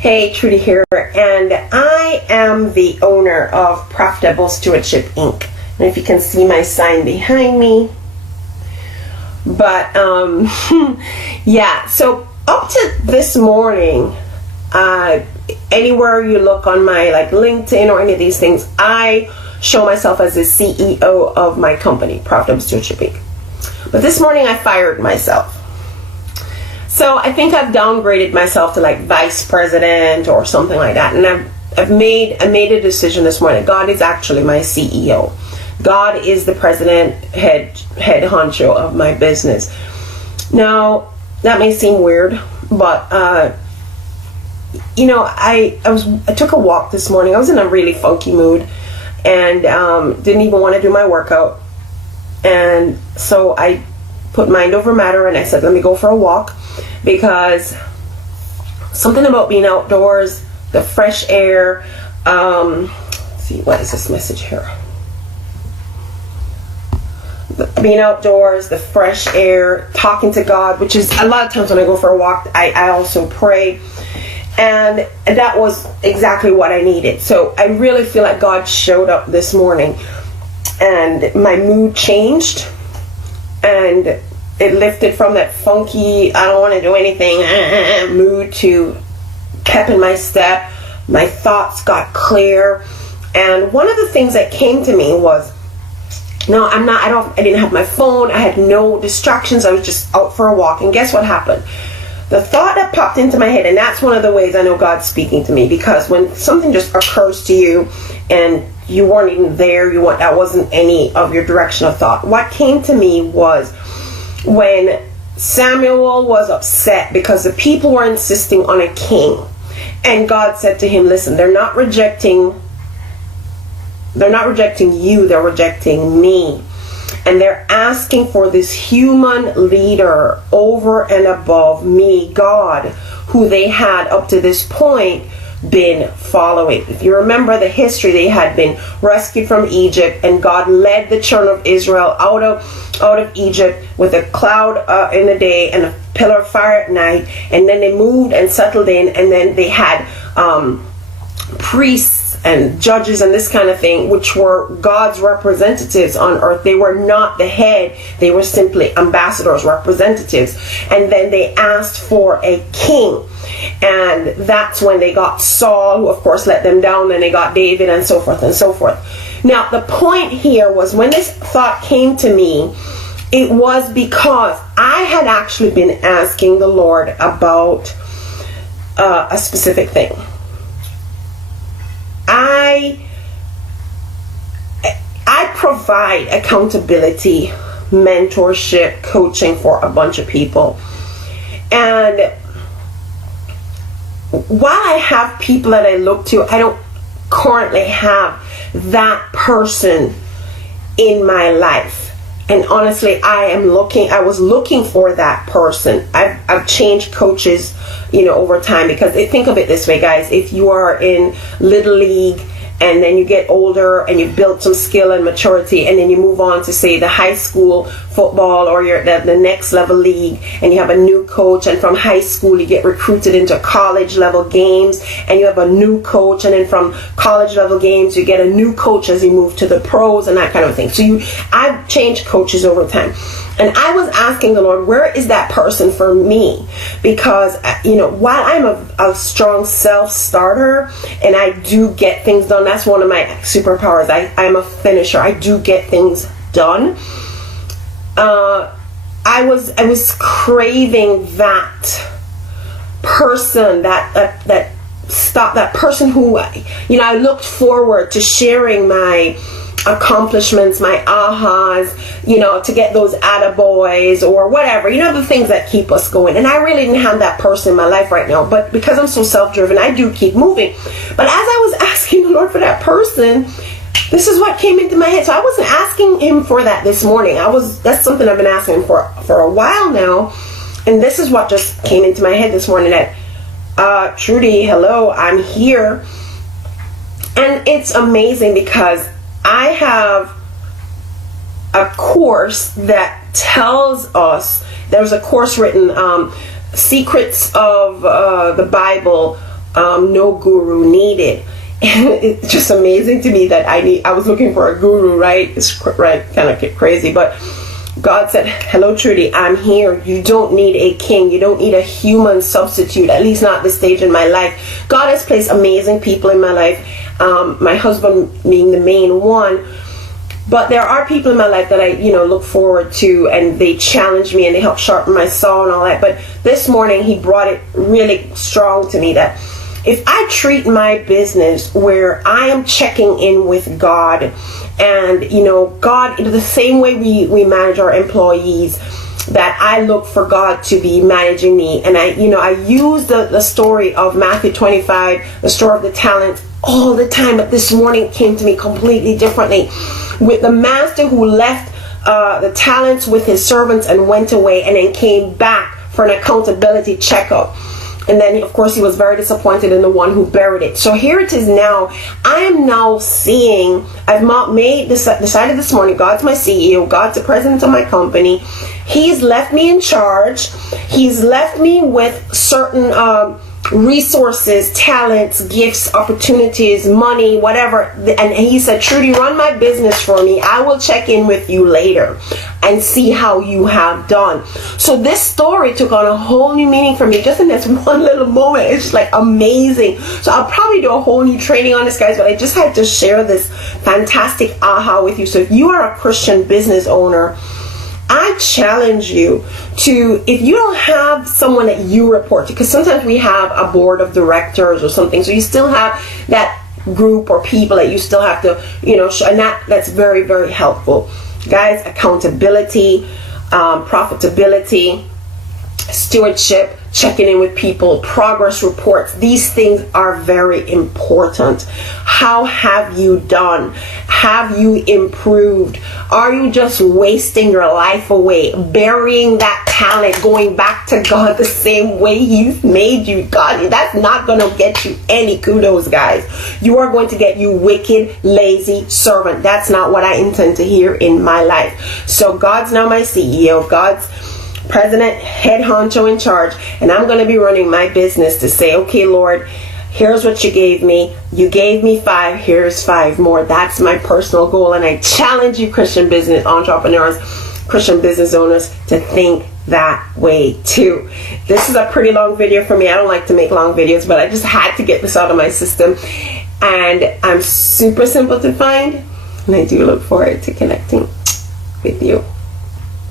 Hey, Trudy here, and I am the owner of Profitable Stewardship Inc. And if you can see my sign behind me, but yeah, so up to this morning, anywhere you look on my LinkedIn or any of these things, I show myself as the CEO of my company, Profitable Stewardship Inc. But this morning I fired myself. So I think I've downgraded myself to vice president or something like that. And I made a decision this morning. God is actually my CEO. God is the president, head honcho of my business. Now, that may seem weird, but I took a walk this morning. I was in a really funky mood and didn't even want to do my workout. And so I put mind over matter and I said, let me go for a walk. Because something about being outdoors, the fresh air, let's see, what is this message here? Being outdoors, the fresh air, talking to God, which is a lot of times when I go for a walk, I also pray. And that was exactly what I needed. So I really feel like God showed up this morning and my mood changed and it lifted from that funky, I don't want to do anything mood to pep in my step. My thoughts got clear. And one of the things that came to me was, I didn't have my phone. I had no distractions. I was just out for a walk. And guess what happened? The thought that popped into my head, and that's one of the ways I know God's speaking to me, because when something just occurs to you and you weren't even there, that wasn't any of your direction of thought. What came to me was, when Samuel was upset because the people were insisting on a king, and God said to him, listen, they're not rejecting you, they're rejecting me, and they're asking for this human leader over and above me, God, who they had up to this point been following. If you remember the history, they had been rescued from Egypt, and God led the children of Israel out of Egypt with a cloud in the day and a pillar of fire at night, and then they moved and settled in, and then they had priests and judges and this kind of thing, which were God's representatives on earth. They were not the head, they were simply ambassadors, representatives. And then they asked for a king, and that's when they got Saul, who of course let them down. Then they got David, and so forth and so forth. Now the point here was, when this thought came to me, it was because I had actually been asking the Lord about a specific thing. I provide accountability, mentorship, coaching for a bunch of people. And while I have people that I look to, I don't currently have that person in my life. And honestly, I was looking for that person. I've changed coaches, over time, because think of it this way, guys. If you are in Little League and then you get older and you've built some skill and maturity, and then you move on to, say, the high school football, or you're the next level league, and you have a new coach, and from high school you get recruited into college level games, and you have a new coach, and then from college level games you get a new coach as you move to the pros and that kind of thing. So I've changed coaches over time. And I was asking the Lord, where is that person for me? Because, while I'm a strong self-starter and I do get things done, that's one of my superpowers. I'm a finisher. I do get things done. I was craving that person, that person who, I looked forward to sharing my accomplishments, my ahas, to get those attaboys or whatever, the things that keep us going. And I really didn't have that person in my life right now, but because I'm so self-driven, I do keep moving. But as I was asking the Lord for that person, this is what came into my head. So I wasn't asking him for that this morning. That's something I've been asking him for a while now. And this is what just came into my head this morning, that Trudy, hello, I'm here. And it's amazing because I have a course that tells us, there's a course written, Secrets of the Bible no guru needed. And it's just amazing to me that I was looking for a guru, right? It's right, kind of crazy, but God said, hello Trudy, I'm here. You don't need a king. You don't need a human substitute, at least not at this stage in my life. God has placed amazing people in my life, my husband being the main one. But there are people in my life that I, look forward to, and they challenge me and they help sharpen my saw and all that. But this morning he brought it really strong to me that if I treat my business where I am checking in with God, and God, the same way we manage our employees, that I look for God to be managing me. And I use the story of Matthew 25, the story of the talents, all the time, but this morning it came to me completely differently, with the master who left the talents with his servants and went away, and then came back for an accountability checkup. And then, of course, he was very disappointed in the one who buried it. So here it is now. I am now seeing, I've decided this morning, God's my CEO, God's the president of my company. He's left me in charge. He's left me with certain resources, talents, gifts, opportunities, money, whatever. And he said, Trudy, run my business for me. I will check in with you later and see how you have done. So this story took on a whole new meaning for me just in this one little moment. It's just like amazing. So I'll probably do a whole new training on this, guys, but I just had to share this fantastic aha with you. So if you are a Christian business owner, I challenge you to, if you don't have someone that you report to, because sometimes we have a board of directors or something, so you still have that group or people that you still have to, and that's very, very helpful. Guys, accountability, profitability, stewardship, checking in with people, progress reports, these things are very important. How have you done? Have you improved? Are you just wasting your life away, burying that talent, going back to God the same way He's made you? God, that's not going to get you any kudos, guys. You are going to get you wicked, lazy servant. That's not what I intend to hear in my life. So God's now my CEO. God's president, head honcho in charge, and I'm going to be running my business to say, okay, Lord, here's what you gave me. You gave me 5, here's 5 more. That's my personal goal, and I challenge you, Christian business entrepreneurs, Christian business owners, to think that way too. This is a pretty long video for me. I don't like to make long videos, but I just had to get this out of my system, and I'm super simple to find, and I do look forward to connecting with you.